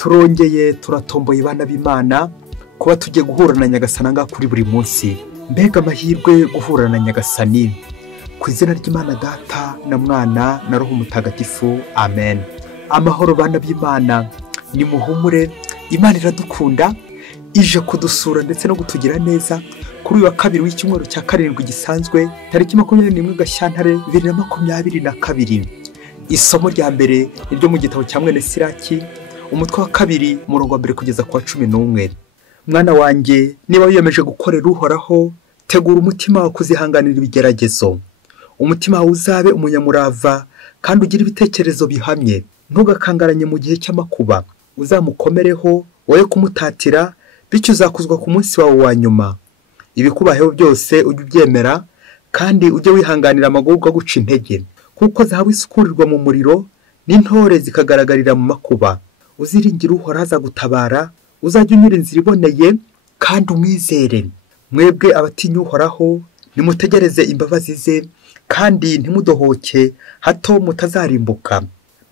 turongeye turatomboye bana b'Imana kuba tugiye guhura na Nyagasani ngaha kuri buri munsi. Mbega amahirwe guhura na Nyagasani. Ku izina ry'Imana Data na Mwana na Roho Mutagatifu, amen. Amahoro bana b'Imana, ni muhumure, Imana iradukunda, ije kudusura ndetse no kutugira neza kuri uyu wa kabiri w'icyumweru cya karindwi gisanzwe tariki 21 Gashyantare 2022. Isomo rya mbere ryo mu gitabo cya mwene Siraki, umutwe wa kabiri umurongo wa mbere kugeza ku wa 11. Mwana wanjye, niba wiyemeje gukorera Uhoraho, tegura umutima wawe kuzihanganira ibigeragezo. Umutima wawe uzabe umunyamurava kandi ugira ibitekerezo bihamye. Ntugakangaranye mu gihe cy'amakuba. Uzamukomereho, woye kumutatira, bityo uzakuzwa ku munsi wawe wa nyuma. Ibikubayeho byose ujye ubyemera kandi ujye wihanganira amagorwa guca intege, kuko zahabu isukurirwa mu muriro n'intore zikagaragarira mu makuba. Uziringira Uhoraho azagutabara, uzajya unyura inzira iboneye kandi umwizere. Mwebwe abatinya Uhoraho, nimutegereze imbabazi ze kandi ntimudohoke hato mutazarimbuka.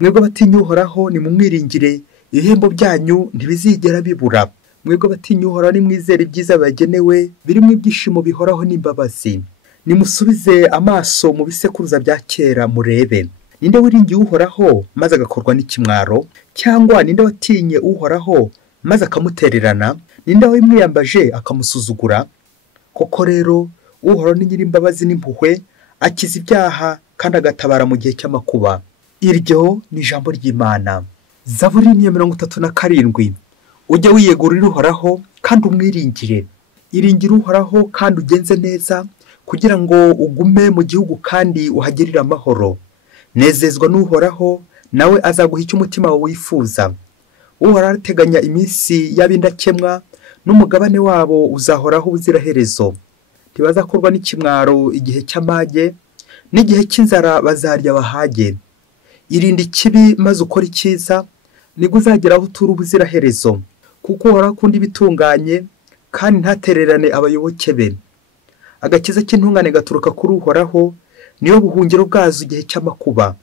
Mwebwe abatinya Uhoraho, nimumwiringire, ibihembo byanyu ntibizigera bibura. Mwebwe abatinya Uhoraho, nimwizere ibyiza bagenewe birimo ibyishimo bihoraho n'imbabazi. Nimusubize amaso mu bisekuruza bya kera murebe. Ninde wiringiye Uhoraho maze agakorwa n'ikimwaro? Cyangwa ninde watinye Uhoraho maze akamutererana? Ninde wimwiyambaje akamusuzugura? Koko rero Uhoraho ni nyir'imbabazi n'impuhwe, akiza ibyaha kandi agatabara mu gihe cy'amakuba. Iryo ni ijambo ry'Imana. Zaburi 137. Ujye wiyegurira Uhoraho kandi umwiringire. Iringira Uhoraho kandi ugenze neza, kugira ngo ugume mu gihugu kandi uhagirire amahoro. Nezezwa n'Uhoraho, nawe azaguha icyo umutima wawe wifuza. Uhoraho arateganya iminsi y'ab'indakemwa, n'umugabane wabo uzahoraho ubuziraherezo. Ntibazakorwa n'ikimwaro igihe cy'amage, n'igihe cy'inzara bazarya bahage. Irinde ikibi maze ukora icyiza, nibwo uzageraho utura ubuziraherezo, kuko Uhoraho akunda ibitunganye kandi ntatererane abayoboke be. Agakiza k'intungane gaturuka kuri Uhoraho, niyo buhungiro bwazo igihe cy'amakuba.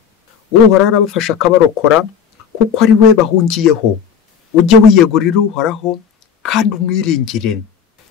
Uhoraho arabafasha akabarokora, kuko ari we bahungiyeho. Ujye wiyegurira Uhoraho kandi umwiringire.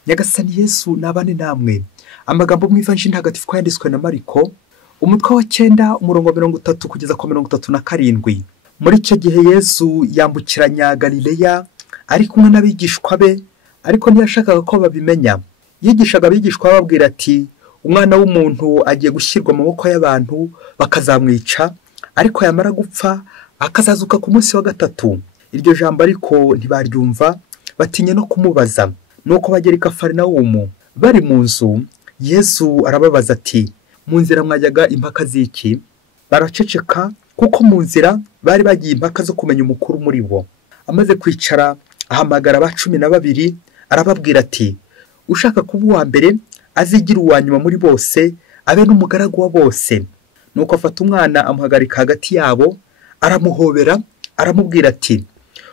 Nyagasani Yesu nabane namwe. Amagambo mu Ivanjili ntagatifu yanditswe na Mariko, umutwe wa 9 umurongo wa 30 kugeza ku 37. Muri icyo gihe Yesu yambukiranya Galileya ari kumwe n'abigishwa be, ariko ntiyashakaga ko babimenya. Yigishaga abigishwa babwira ati, umwana w'umuntu agiye gushyirwa mu maboko y'abantu bakazamwica, ariko yamara gupfa akazazuka ku munsi wa gatatu. Iryo jambo ariko ntibaryumva, batinye no kumubaza. Nuko bagera i Kafarinawumu. Bari mu nzu, Yesu arababaza ati, mu nzira mwajyaga impaka z'iki? Baraceceka, kuko mu nzira bari bagiye impaka zo kumenya umukuru muri bo. Amaze kwicara, ahamagara aba 12, arababwira ati, ushaka kuba uwa mbere azigira uwa nyuma muri bose, abe n'umugaragu wa bose. Nuko afata umwana amuhagarika hagati yabo, aramuhobera, aramubwira ati,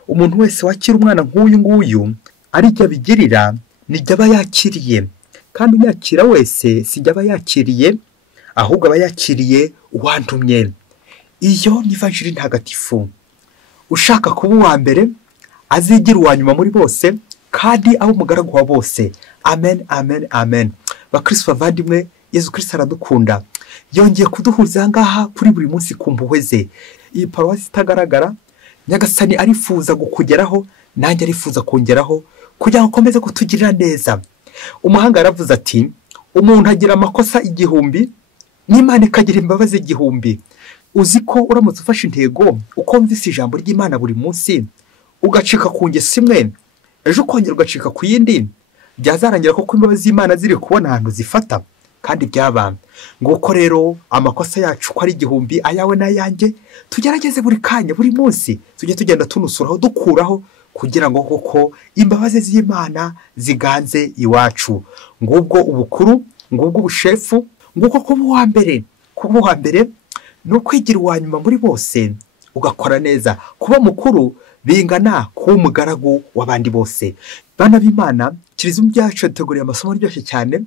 umuntu wese wakira umwana nk'uyu nguyu arijya bigirira, nijya aba yakiriye, kandi unyakira wese sijya aba yakiriye, ahubwo aba yakiriye uwantumye. Iyo ni Ivanjili ntagatifu. Ushaka kuba uwa mbere azigira uwa nyuma muri bose, kandi aho umugaragu wa bose. Amen, amen, amen. Bakristo bavandimwe, Yesu Kristo aradukunda. Yongeye kuduhuza ngaha kuri buri munsi ku mpuhwe ze. Iyi paruwasi itagaragara, Nyagasani arifuza gukugeraho, nanjye arifuza kongeraho, kugira ngo ukomeze kutugirira neza. Umuhanga yaravuze ati, umuntu agira amakosa 1000, n'Imana ikagira imbabazi 1000. Uzi ko uramutse ufashe intego ukumvise ijambo ry'Imana buri munsi, ugacika ku ngeso imwe, ejo ukongera ugacika ku yindi, byazarangira ko imbabazi z'Imana ziri kubona ahantu zifata kandi byabana. Nguko rero amakosa yacu ko ari 1000, ayawe n'ayanjye, tugerageze buri kanya buri munsi tujye tugenda tunusuraho dukuraho, kugira ngo koko imbabazi z'Imana ziganze iwacu. Ngubwo ubukuru, ngubwo ubushefu, nguko kuba uwa mbere. Kuba uwa mbere no kwigira uwa nyuma muri bose, ugakora neza. Kuba mukuru bingana kuba umugaragu w'abandi bose. Bana b'Imana, Kiliziya byacu yateguriye amasomo aryoshye cyane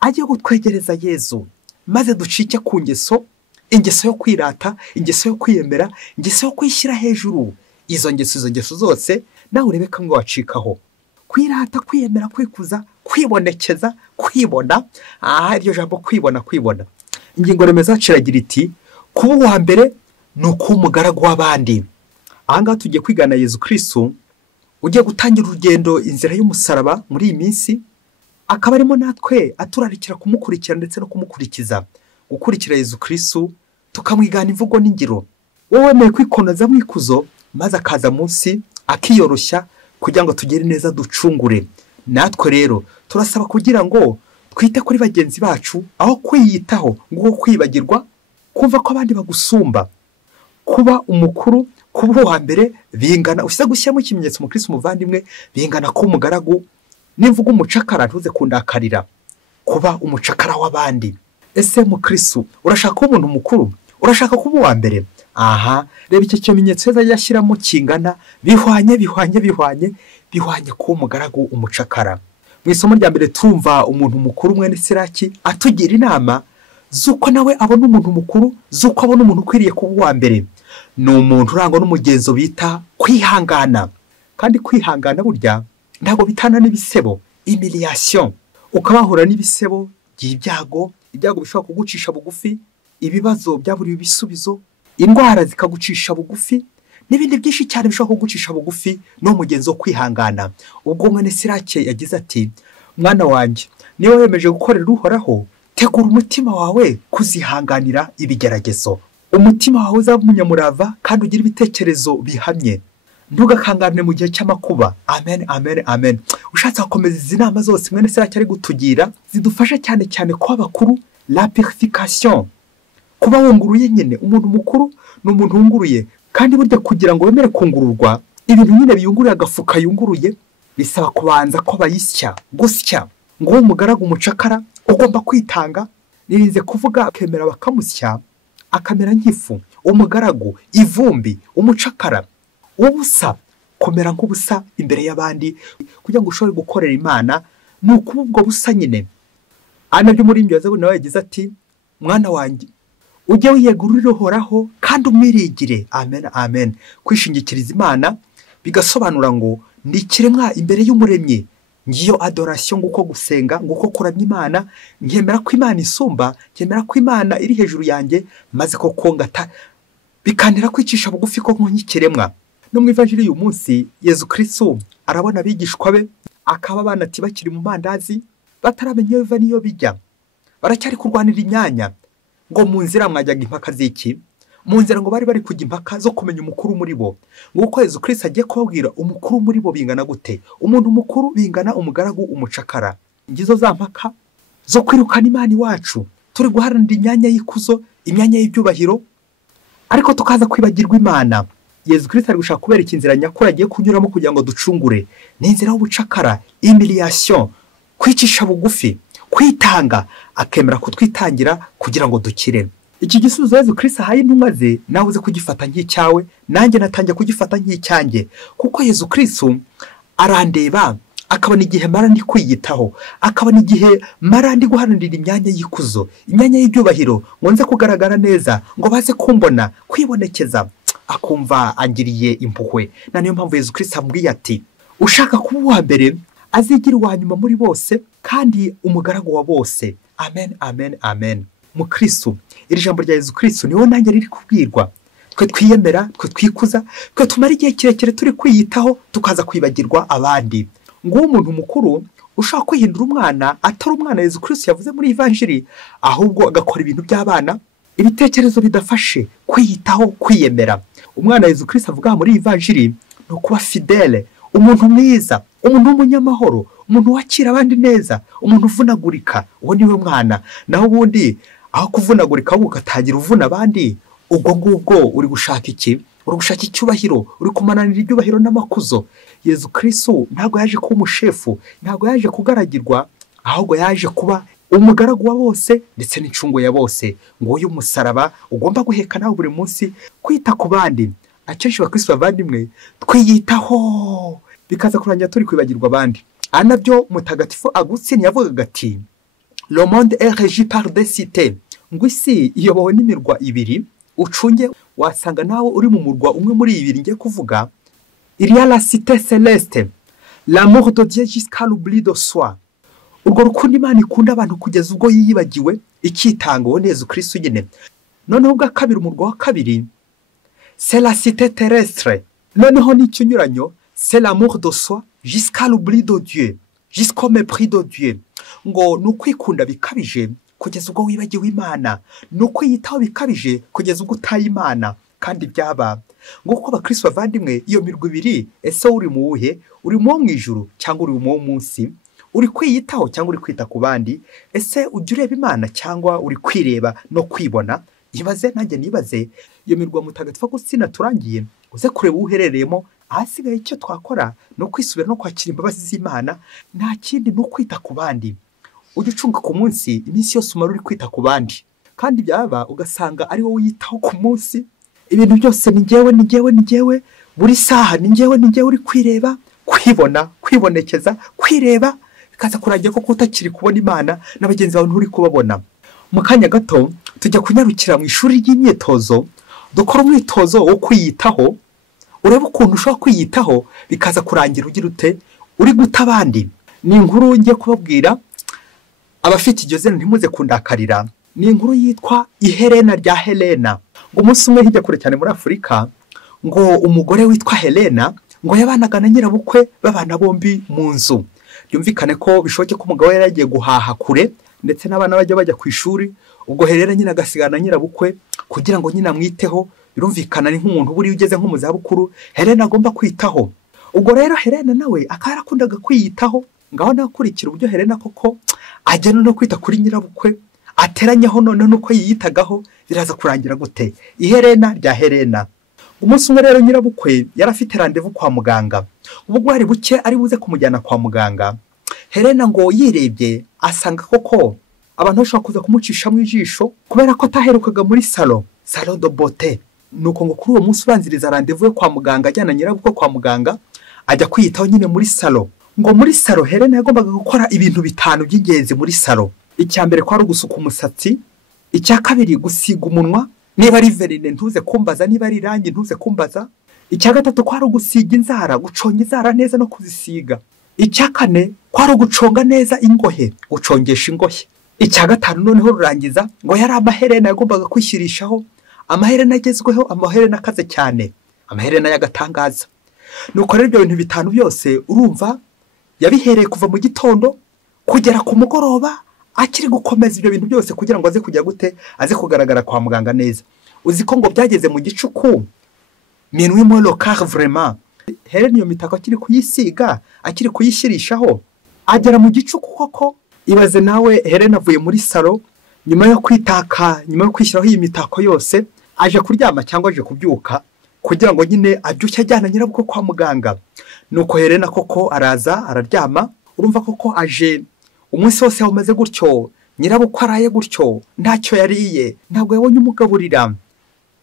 agiye gutwegereza Yezu, maze ducike ku ngeso, ingeso yo kwirata, ingeso yo kwiyemera, ingeso yo kwishyira hejuru. izo ngeso zose nawe urebe kamwe wacikaho. Kwirata, kwiyemera, kwikuza, kwibonekeza, kwibona. Iryo jambo kwibona. Ingingo remezo kiragira iti kuba uwa mbere ni ukuba umugaragu w'abandi. Ahangaha tugiye kwigana Yezu Kristo ugiye gutangira urugendo inzira y'umusaraba muri iyi minsi, akaba arimo natwe aturarikira kumukurikira ndetse no kumukurikiza. Gukurikira Yezu Kristo tukamwigana imvugo n'ingiro. Wowe wemeye kwikonoza mu ikuzo maze akaza munsi akiyoroshya kugira ngo tugere neza ducungure. Natwe rero turasaba kugira ngo twite kuri bagenzi bacu aho kwiyitaho ngo kwibagirwa kumva ko abandi bagusumba. Kuba umukuru, kuba uwa mbere bingana, ushyize gushyiramo ikimenyetso mu Kristo umuvandimwe, bingana ko umugaragu n'imvugo umucakara ntuze kundakarira. Kuba umucakara w'abandi. Ese mu Kristo urashaka kuba umuntu mukuru? Urashaka kuba uwa mbere? Reba icyo kimenyetso yazajya ashyiramo kingana, bihwanye kuba umugaragu umucakara. Mu isomo rya mbere tumva umuntu mukuru mwene Siraki atugira inama z'uko nawe abona umuntu mukuru, z'uko abona umuntu ukwiriye kuba uwa mbere. Ni umuntu urangwa n'umugenzo bita kwihangana. Kandi kwihangana burya ntabwo bitana n'ibisebo, humiliation. Ukabahura n'ibisebo by'ibyago bishobora kugucisha bugufi, ibibazo byaburiwe ibisubizo, indwara zikagucisha bugufi, n'ibindi byinshi cyane bishobora kugucisha bugufi no mugenzo wo kwihangana. Ubwo mwene Sirake yagize ati, mwana wanjye, niba wemeje gukorera Uhoraho, tegura umutima wawe kuzihanganira ibigeragezo. Umutima wawe uzaba umunyamurava kandi ugira ibitekerezo bihamye. Ntugakangane mu gihe cy'amakuba. Amen. Ushatse gukomeza izi nama zose mwene Sirake ari gutugira zidufasha cyane kuba bakuru, la purification. Kuba wunguruye nyine, umuntu mukuru ni umuntu wunguruye. Kandi burya kugira ngo wemere kungururwa, ibintu nyine biyunguruye, agafuka yunguruye, bisaba kubanza ko bayisya, gusya. Ngo umugaragu umucakara ugomba kwitanga. Nirinze kuvuga akemera bakamusya, akamera nk'ifu. Umugaragu, ivumbi, umucakara, ubusa, komera nk'ubusa imbere y'abandi kugira ngo ushobore gukorera Imana. Ni ukuba ubwo busa nyine. Nabyo muri ibyo yazabu nawe yagize ati, mwana wanjye, ujye wiyegurira Uhoraho kandi umwiringire. Amen. Kwishingikiriza Imana bigasobanura ngo ndi ikiremwa imbere y'Umuremyi. Ngiyo adoration, nguko gusenga, nguko kuramya Imana, nkemera ko Imana isumba, nkemera ko Imana iri hejuru yanjye, maze ko ngata bikantera kwicisha bugufi ko nk'ikiremwa. No mu ivanjiri y'uyu munsi Yezu Kristo arabona abigishwa be, akaba abana ati bakiri mu mandazi, bataramenya iyo biva n'iyo bijya, baracyari kurwanira imyanya. Ngo mu nzira mwajyaga impaka z'iki? Mu nzira ngo bari kujya impaka zo kumenya umukuru muri bo. Nguko Yezu Kristo agiye kubabwira umukuru muri bo bingana gute. Umuntu mukuru bingana umugaragu umucakara. Ngizo za mpaka zo kwirukana Imana iwacu, turi guharanira imyanya y'ikuzo, imyanya y'ibyubahiro, ariko tukaza kwibagirwa Imana. Yezu Kristo ari gushaka kubereka inzira nyakuri agiye kunyuramo kugira ngo ducungure. Ni inzira y'ubucakara, humiliation, kwicisha bugufi, kwitanga, akemera kutwitangira kugira ngo dukire. Iki gisubizo Yezu Kristo ahaye intumwa ze nawe uze kugifata nk'icyawe, nanjye natangiye kugifata nk'icyanjye. Kuko Yezu Kristo arandeba, akabona igihe mara ndi kwiyitaho, akabona igihe mara ndi guharanira imyanya y'ikuzo, imyanya y'ibyubahiro, ngo nze kugaragara neza, ngo baze kumbona, kwibonekeza. Akumva angiriye impuhwe. Na niyo mpamvu Yezu Kristo ambwiye ati, ushaka kuba uwa mbere azigira uwa nyuma muri bose kandi umugaragu wa bose. Amen. Mu Kristo, iri jambo rya Yezu Kristo niho nanjye riri kubwirwa. Twe twiyemera, twe twikuza, twe tumara igihe kirekire turi kwiyitaho, tukaza kwibagirwa abandi. Ngo umuntu mukuru ushaka kwihindura umwana atari umwana Yezu Kristo yavuze muri ivanjiri, ahubwo agakora ibintu by'abana, ibitekerezo bidafashe, kwiyitaho, kwiyemera. Umwana Yezu Kristo avuga muri ivanjiri no kuba fidele, umuntu mwiza, umuntu w'umunyamahoro, umuntu wakira abandi neza, umuntu uvunagurika. Uwo niwe mwana. Naho ubundi aho kuvunagurika ahubwo ugatangira uvuna abandi, ubwo ngubwo uri gushaka iki? Uri gushaka icyubahiro, uri kumananira ibyubahiro n'amakuzo. Yezu Kristo ntabwo yaje kuba umushefu, ntabwo yaje kugaragirwa, ahubwo yaje kuba umugaragu wa bose ndetse n'incungu ya bose. Ngo uyu musaraba ugomba guheka nawe buri munsi, kwita ku bandi. Akenshi Bakristo bavandimwe twiyitaho, bikaza kurangira turi kwibagirwa abandi. Nabyo Mutagatifu Agustin yavugaga ati, le monde est régi par des cités. Ngo isi iyobowe n'imirwa ibiri, ucunge wasanga nawe uri mu murwa umwe muri ibiri ngiye kuvuga, il y a la cité céleste, l'amour de Dieu jusqu'à l'oubli de soi. Urwo rukundo Imana ikunda abantu kugeza ubwo yiyibagiwe ikitanga uwo Yesu Kristo nyine. Noneho ubwa kabiri, umurwa wa kabiri, c'est la cité terrestre. Noneho n'icyunyuranyo, c'est l'amour de soi jusqu'à l'oubli de Dieu, jusqu'au mépris de Dieu. Ngo nukwikunda bikabije kugeza ubwo wibagiwe Imana, nukwiyitaho bikabije kugeza ubwo utaye Imana. Kandi byaba ngo uko abakristo bavandimwe, iyo mirwa ibiri, ese uri mu wuhe? Uri mu wo mu ijuru cyangwa uri mu wo munsi? Uri kwiyitaho cyangwa uri kwita ku bandi? Ese ujya ureba Imana cyangwa uri kwireba no kwibona? Ibaze nanjye nibaze, iyo mirwa mutagatifu Agustina turangiye, uze kureba uherereyemo. Ahasigaye icyo twakora no kwisubira no kwakira imbabazi z'Imana, nta kindi no kwita ku bandi. Ujye ucunga ku munsi, iminsi yose umara uri kwita ku bandi, kandi byaba ugasanga ari wowe uyitaho ku munsi. Ibintu byose ni njyewe, buri saha ni njyewe uri kwireba, kwibona, kwibonekeza, kwireba, bikaza kurangira ko utakiri kubona Imana na bagenzi bawe nturi kubabona. Mu kanya gato tujya kunyarukira mu ishuri ry'imyitozo, dukora umwitozo wo kwiyitaho. Urebe ukuntu ushobora kwiyitaho bikaza kurangira ugira ute? Uri guta abandi. Ni inkuru ngiye kubabwira, abafite iryo zina ntimuze kundakarira. Ni inkuru yitwa Iherena rya Helena. Ngo umunsi umwe hirya kure cyane muri Afurika, ngo umugore witwa Helena ngo yabanaga na nyirabukwe, babana bombi mu nzu. Byumvikane ko bishoboke ko umugabo yari yagiye guhaha kure, ndetse n'abana bajya ku ishuri. Ubwo Helena nyine agasigana na nyirabukwe kugira ngo nyine amwiteho. Birumvikana ni nk'umuntu buri ugeze nko mu zabukuru, Helena agomba kwitaho. Ubwo rero Helena nawe akaba yarakundaga kwiyitaho. Ngaho nakurikira uburyo Helena koko ajya no kwita kuri nyirabukwe, ateranyeho none nuko yiyitagaho. Biraza kurangira gute? Iherena rya Helena. Umunsi umwe rero nyirabukwe yarafite randevu kwa muganga. Ubwo bwari buke ari buze kumujyana kwa muganga, Helena ngo yirebye asanga koko abantu bashobora kuza kumucisha mu ijisho kubera ko ataherukaga muri salon de beauté. Nuko ngo kuri uwo munsi ubanziriza randevu yo kwa muganga, ajyana nyirabukwe kwa muganga, ajya kwiyitaho nyine muri salon. Ngo muri salon Helena yagombaga gukora ibintu bitanu by'ingenzi muri salon. Icya mbere kwari gusuka umusatsi, icya kabiri gusiga umunwa, niba ari verine ntuze kumbaza, niba ari irangi ntuze kumbaza. Icya gatatu kwari gusiga inzara, guconga inzara neza no kuzisiga. Icya kane kwari guconga neza ingohe, gucongesha ingohe. Icya gatanu noneho rurangiza ngo yari amaherena yagombaga kwishyirishaho, amaherena agezweho, amaherena akaze cyane, amaherena y'agatangaza. Nuko rero ibyo bintu bitanu byose urumva yabihereye kuva mu gitondo kugera ku mugoroba, akiri gukomeza ibyo bintu byose kugira ngo aze kujya gute, aze kugaragara kwa muganga neza. Uzi ko ngo byageze mu gicuku, minuit mo local vraiment, Helena iyo mitako akiri kuyisiga, akiri kuyishyirishaho, agera mu gicuku koko. Ibaze nawe, Helena avuye muri salon nyuma yo kwitaka, nyuma yo kwishyiraho iyi mitako yose, aje kuryama cyangwa aje kubyuka kugira ngo nyine abyuke ajyana nyirabukwe kwa muganga. Nuko Helena koko araza araryama. Urumva koko aje umunsi wose yawumaze gutyo, nyirabukwe araye gutyo, ntacyo yariye, ntabwo yabonye umugaburira.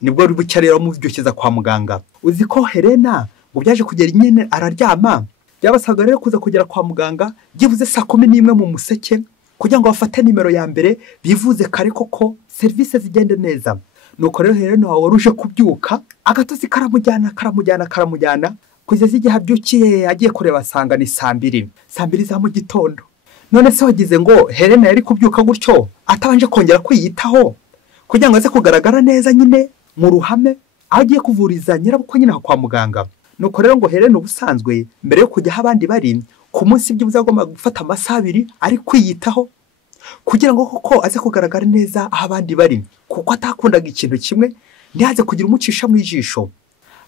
Nibwo ari bucya rero mubyukeza kwa muganga. Uzi ko Helena ngo byaje kugera nyine araryama, byabasaga rero kuza kugera kwa muganga byibuze saa 11 mu museke kugira ngo bafate nimero ya mbere, bivuze kare koko service zigende neza. Nuko rero Helena waruje kubyuka, agatozi karamujyana kugeza igihe abyukiye agiye kureba asanga ni saa 2 za mu gitondo. None se wagize ngo Helena yari kubyuka gutyo atabanje kongera kwiyitaho kugira ngo aze kugaragara neza nyine mu ruhame, agiye kuvuriza nyirabukwe nyine kwa muganga. Nuko rero ngo Helena ubusanzwe mbere yo kujya aho abandi bari ku munsi byibuze agomba gufata amasaha 2 ari kwiyitaho kugira ngo koko aze kugaragara neza aho abandi bari, kuko atakundaga ikintu kimwe ntiyaze kugira umucisha mu ijisho.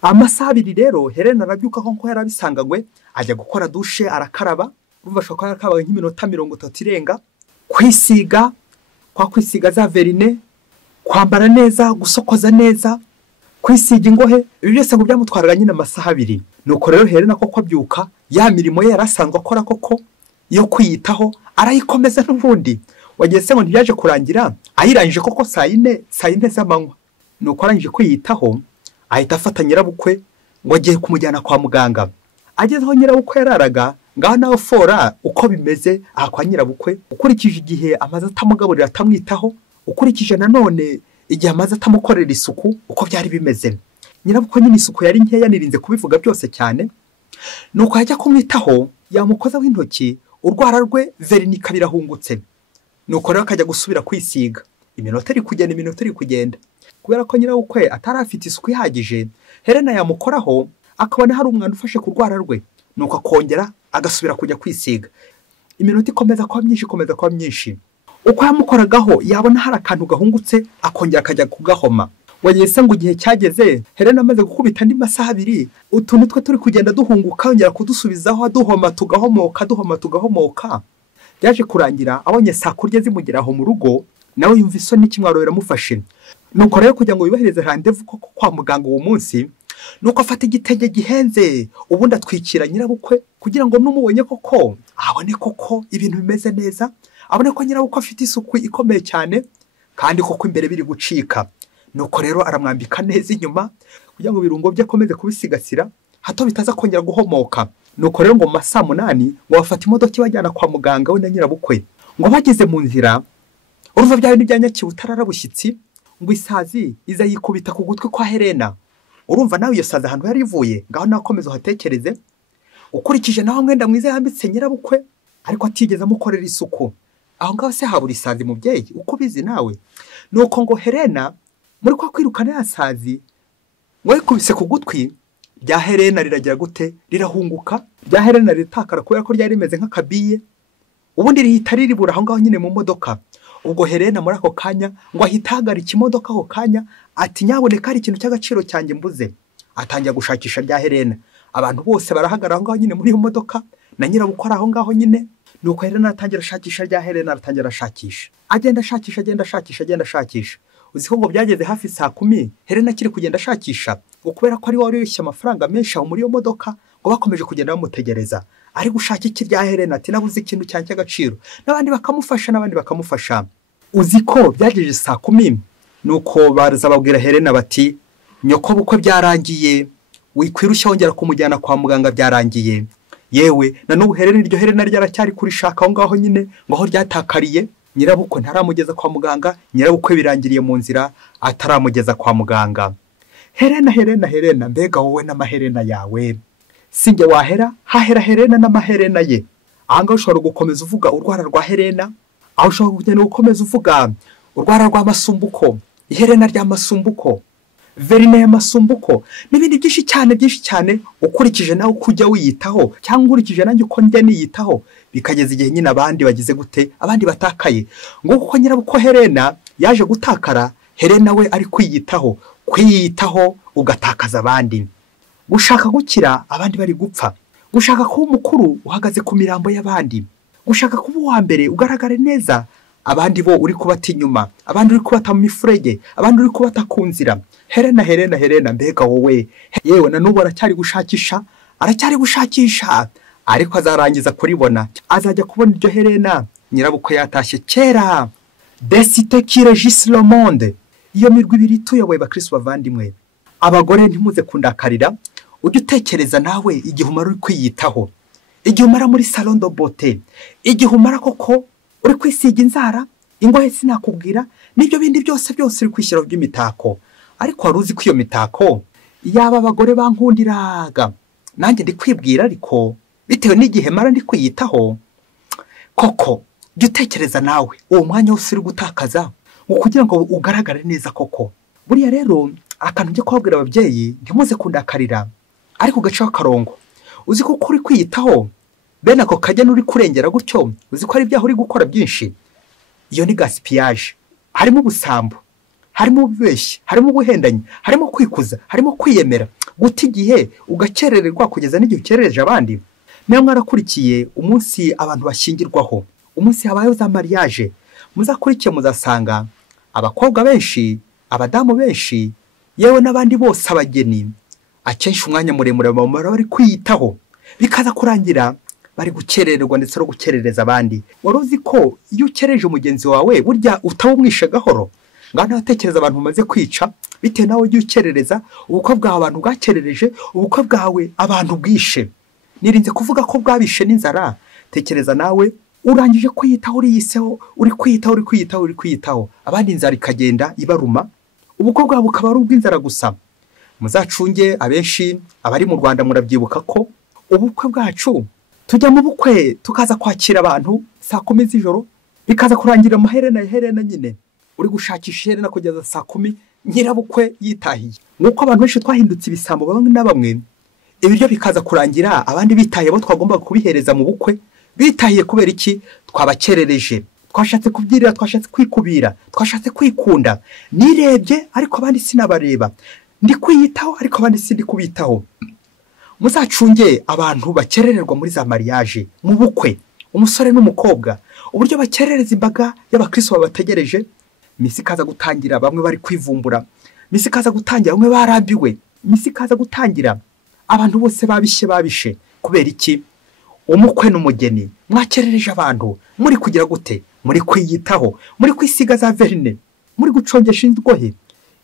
Amasaha 2 rero Helena arabyuka nko yarabisanganywe, ajya gukora dushe, arakaraba. Urumva shaka yarakabaye nk'iminota 30 irenga, kwisiga za verine, kwambara neza, gusokoza neza, kwisiga ingohe. Ibi byose ngo byamutwaraga nyine amasaha 2. Nuko rero Helena koko abyuka, ya mirimo ye yarasanzwe akora koko yo kwiyitaho arayikomeza n'ubundi. Wagiye se ngo ntiyaje kurangira ayirangije koko saa 4 z'amanywa. Nuko arangije kwiyitaho ahita afata nyirabukwe ngo agiye kumujyana kwa muganga. Agezeho nyirabukwe yararaga, ngaho nawe fora uko bimeze aha kwa nyirabukwe, ukurikije igihe amaze atamugaburira atamwitaho, ukurikije nanone igihe amaze atamukorera isuku uko byari bimeze. Nyirabukwe nyine isuku yari nkeya, nirinze kubivuga byose cyane. nuko yajya kumwitaho yamukozaho intoki urwara rwe verinika birahungutse. Nuko rero akajya gusubira kwisiga, iminota iri kugenda kubera ko nyirabukwe atari afite isuku ihagije. Helena yamukoraho akabona hari umwana ufashe ku rwara rwe, nuko akongera agasubira kujya kwisiga. Iminota ikomeza kuba myinshi. Uko yamukoragaho yabona hari akantu gahungutse akongera akajya kugahoma. Wageze ngo igihe cyageze Helena amaze gukubita andi masaha 2, utuntu twe turi kugenda duhunguka yongera kudusubizaho, duhoma tugahomoka. Byaje kurangira abonye saa kurya zimugeraho mu rugo, nawe yumva isoni n'ikimwaro biramufashe. Nuko rero kugira ngo yubahirize rendezvous ko kwa muganga uwo munsi, nuko afata igitege gihenze ubundi atwikira nyirabukwe kugira ngo numubonye koko abone koko ibintu bimeze neza, abone ko nyirabukwe afite isuku ikomeye cyane kandi koko imbere biri gucika. Nuko rero aramwambika neza inyuma kugira ngo ibirungo bye akomeze kubisigasira hato bitaza kongera guhomoka. Nuko rero ngo mu masaa 8 ngo bafata imodoka ibajyana kwa muganga we na nyirabukwe. Ngo bageze mu nzira uruva bya bintu byanyakiye utararabushyitsi, ngo isazi iza yikubita ku gutwi kwa Helena. Urumva nawe iyo sazi ahantu yari ivuye, ngaho nakomeza uhatekereze. Ukurikije naho mwenda mwiza yambitse nyirabukwe ariko atigeze amukorera isuku, aho ngaho se habura isazi mubyeyi uko bizi nawe. Nuko ngo Helena muri kwa kwirukana ya sazi ngo yikubise ku gutwi rya Helena riragira gute, rirahunguka. Rya Helena ritakara kubera ko ryari rimeze nk'akabiye, ubundi rihita riribura aho ngaho nyine mu modoka. Ubwo Helena muri ako kanya ngo ahitahagarika imodoka ako kanya, ati nyaboneka hari ikintu cy'agaciro cyanjye mbuze. Atangira gushakisha rya Helena, abantu bose barahagarara aho ngaho nyine muri iyo modoka na nyirabukwe aho ngaho nyine. Nuko Helena atangira ashakisha rya Helena, atangira ashakisha, agenda ashakisha. Uzi ko ngo byageze hafi saa 10 Helena akiri kugenda ashakisha, ngo kubera ko ari wari yishyuye amafaranga menshi aho muri iyo modoka, ngo bakomeje kugenda bamutegereza ari gushaka iki rya Helena, ati nabuze ikintu cyanjye agaciro, n'abandi bakamufasha. Uzi ko byagejeje saa 10 nuko baraza babwira Helena bati nyoko bukwe byarangiye, wikwirushya wongera kumujyana kwa muganga byarangiye. Yewe na n'ubu iryo Helena ryaracyari kurishaka aho ngaho nyine ngo aho ryatakariye. Nyirabukwe ntaramugeza kwa muganga, nyirabukwe birangiriye mu nzira ataramugeza kwa muganga. Helena mbega wowe n'amaherena yawe sinjye wahera, hahera Helena n'amaherena ye. Aha ngaho ushobora gukomeza uvuga urwara rwa Helena, aho ushobora kugenda gukomeza uvuga urwara rw'amasumbuko, iherena ry'amasumbuko, verine y'amasumbuko n'ibindi byinshi cyane. Ukurikije nawe kujya wiyitaho cyangwa ukurikije nanjye uko njya niyitaho, bikageza igihe nyine abandi bagize gute, abandi batakaye. Ngo kuko nyirabukwe Helena yaje gutakara, Helena we ari kwiyitaho ugatakaza abandi. Gushaka gukira abandi bari gupfa, gushaka kuba umukuru uhagaze ku mirambo y'abandi, gushaka kuba uwa mbere ugaragare neza, abandi bo uri kubata inyuma, abandi uri kubata mu mifurege, abandi uri kubata ku nzira. Helena mbega wowe, yewe na n'ubu aracyari gushakisha ariko azarangiza kuribona, azajya kubona iryo Helena nyirabukwe yatashye kera. Desite qui régisse le monde. Iyo mirwi ibiri tuyoboye bakristo bavandimwe, abagore ntimuze kundakarira, ujye utekereza nawe igihe umara uri kwiyitaho, igihe umara muri salon de beauté, igihe umara koko uri kwisiga inzara, ingohe sinakubwira n'ibyo bindi byose uri kwishyiraho by'imitako. Ariko wari uzi ko iyo mitako yaba abagore bankundiraga, nanjye ndi kwibwira ariko bitewe n'igihe mara ndi kwiyitaho koko. Jya utekereza nawe uwo mwanya wose uri gutakaza kugira ngo ugaragare neza koko. Buriya rero akantu njye kubabwira ababyeyi, ntimuze kundakarira ariko ugacaho akarongo. Uzi ko uri kwiyitaho bene ako kajya uri kurengera gutyo, uzi ko ari ibyaho uri gukora byinshi. Iyo ni gaspillage, harimo ubusambo, harimo ububeshyi, harimo ubuhendanyi, harimo kwikuza, harimo kwiyemera, guta igihe ugakerererwa kugeza n'igihe ukerereje abandi. Niyo mwarakurikiye umunsi abantu bashyingirwaho, umunsi habayeho za mariage, muzakurikiye muzasanga abakobwa benshi, abadamu benshi, yewe n'abandi bose abageni, akenshi umwanya muremure bamara bari kwiyitaho, bikaza kurangira bari gukerererwa ndetse no gukerereza abandi. Wari uzi ko iyo ukereje umugenzi wawe burya utawumwishe gahoro? Ngaho natekereza abantu bamaze kwica bitewe nawe ujye ukerereza, ubukwe bwawe abantu bwakerereje, ubukwe bwawe abantu bwishe. Nirinze kuvuga ko bwabishe n'inzara. Tekereza nawe urangije kwiyitaho, uriyiseho, uri kwiyitaho, abandi inzara ikagenda ibaruma, ubukwe bwawe bukaba ari ubw'inzara gusa. Muzacunge abenshi abari mu Rwanda murabyibuka ko ubukwe bwacu tujya mu bukwe tukaza kwakira abantu saa 10 z'ijoro bikaza kurangira amaherena nyine uri gushakisha iherena kugeza saa 10 nyirabukwe yitahiye. Nuko abantu benshi twahindutse ibisambo bamwe na bamwe, ibiryo bikaza kurangira abandi bitahiye bo twagomba kubihereza mu bukwe bitahiye. Kubera iki? Twabakerereje, twashatse kubyirira, twashatse kwikubira, twashatse kwikunda. Nirebye ariko abandi sinabareba, ndi kwiyitaho ariko abandi sindi kubitaho. Muzacunge abantu bakerererwa muri za mariage mu bukwe, umusore n'umukobwa, uburyo bakerereza imbaga y'abakristo babategereje. Misi kaza gutangira bamwe bari kwivumbura, misi kaza gutangira bamwe barambiwe, misi kaza gutangira abantu bose babishe. Kubera iki? Umukwe n'umugeni mwakerereje abantu, muri kugira gute? Muri kwiyitaho, muri kwisiga za verine, muri gucongesha ingohe.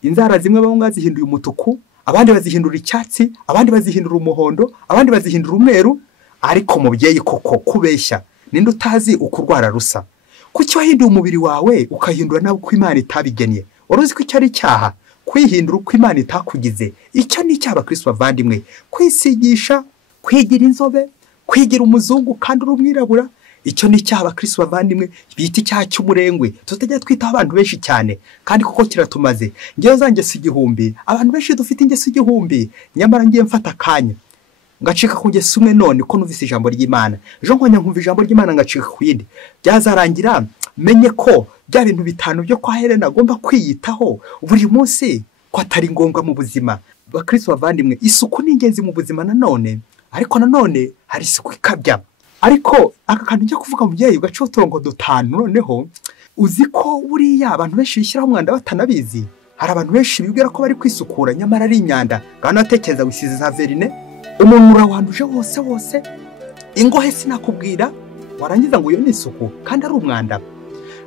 Inzara zimwe bamwe bazihinduye umutuku, abandi bazihindura icyatsi, abandi bazihindura umuhondo, abandi bazihindura umweru. Ariko mubyeyi koko kubeshya, ninde utazi ukurwara rusa? Kuki wahinduye umubiri wawe ukahindura nawe uko Imana itabigennye? Waruzi ko icyo ari icyaha kwihindura uko Imana itakugize? Icyo ni icyaha Kristo bavandimwe. Kwisigisha, kwigira inzobe, kwigira umuzungu kandi uri umwirabura, icyo ni icyaha Kristo bavandimwe, bita icyaha cy'umurengwe. Tutajya twitaho abantu benshi cyane kandi kuko kiratumaze. Ngewe zangeso igihumbi, abantu benshi dufite ingeso igihumbi, nyamara ngiye mfata akanya ngacika ku ngeso umwe. None ko numvise ijambo ry'Imana, ejo nkonya nkumva ijambo ry'Imana ngacika ku yindi, byazarangira menye ko bya bintu bitanu byo kwa Helena agomba kwiyitaho buri munsi ko atari ngombwa mu buzima. Bakristo bavandimwe, isuku ni ingenzi mu buzima nanone, ariko nanone hari isuku ikabya. Ariko aka kantu njya kuvuga mubyeyi ugaca uturongo dutanu, noneho uzi ko buriya abantu benshi bishyiraho umwanda batanabizi. Hari abantu benshi bibwira ko bari kwisukura nyamara ari imyanda. Kandi atekereza wisize za verine, umuntu urawanduje wose, ingohe sinakubwira, warangiza ngo iyo ni isuku kandi ari umwanda.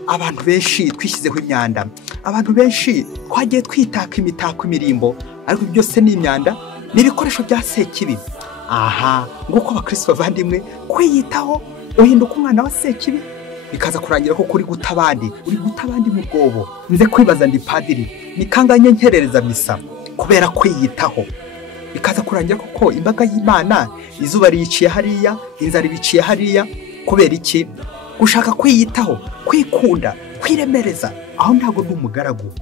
Abantu benshi twishyizeho imyanda, abantu benshi twagiye twitaka imitako, imirimbo, ariko byose ni imyanda, ni ibikoresho bya sekibi. Aha, nguko abakristo bavandimwe, kwiyitaho uhinduka umwana wa sekibi, bikaza kurangira ko kuri guta abandi, uri guta abandi mu rwobo. Nze kwibaza ndi padiri, nikanganye nkerereza misa kubera kwiyitaho, bikaza kurangira ko imbaga y'Imana izuba riciye hariya, inzara biciye hariya. Kubera iki? Gushaka kwiyitaho, kwikunda, kwiremereza. Aho ntago ndi umugaragu,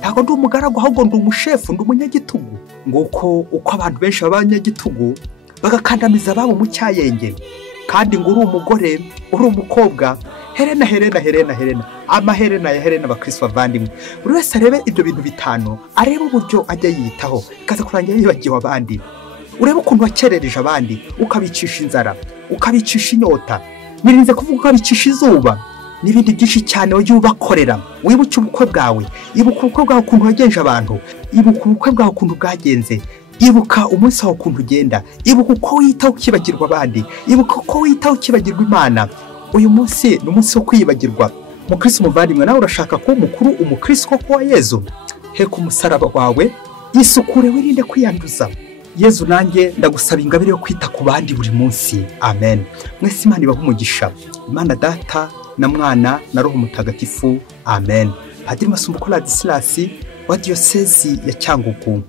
ntago ndi umugaragu, ahubwo ndi umushefu, ndi umunyagitugu. Nguko uko abantu benshi b'abanyagitugu bagakandamiza ababo mu cyayenge. Kandi ngo uri umugore, uri umukobwa, herena, amaherena ya herena. Abakristo bavandimwe, buri wese arebe ibyo bintu bitanu, arebe uburyo ajya yitaho, kaza kurangira yibagiwe abandi. Urebe ukuntu wakerereje abandi, ukabicisha inzara, ukabicisha inyota, nirinze kuvuga ukabicisha izuba, n'ibindi byinshi cyane wagiye ubakorera. Wibuke ubukwe bwawe, ibuka ubukwe bwawe ukuntu wagenje abantu, ibuka ubukwe bwawe ukuntu bwagenze, ibuka umunsi wawe ukuntu ugenda, ibuka uko witaho ukibagirwa abandi, ibuka uko witaho ukibagirwa Imana. Uyu munsi ni umunsi wo kwiyibagirwa. Mukristo muvandimwe, nawe urashaka kuba umukuru, umukristo koko wa Yezu, heka umusaraba wawe, isukure, wirinde kwiyanduza. Yezu nanjye ndagusaba ingabire yo kwita ku bandi buri munsi. Amen. Mwese Imana ibahe umugisha. Imana Data na Mwana na Roho Mutagatifu. Amen. Padiri Masumbuko Ladislas wa Diyosezi ya Cyangugu.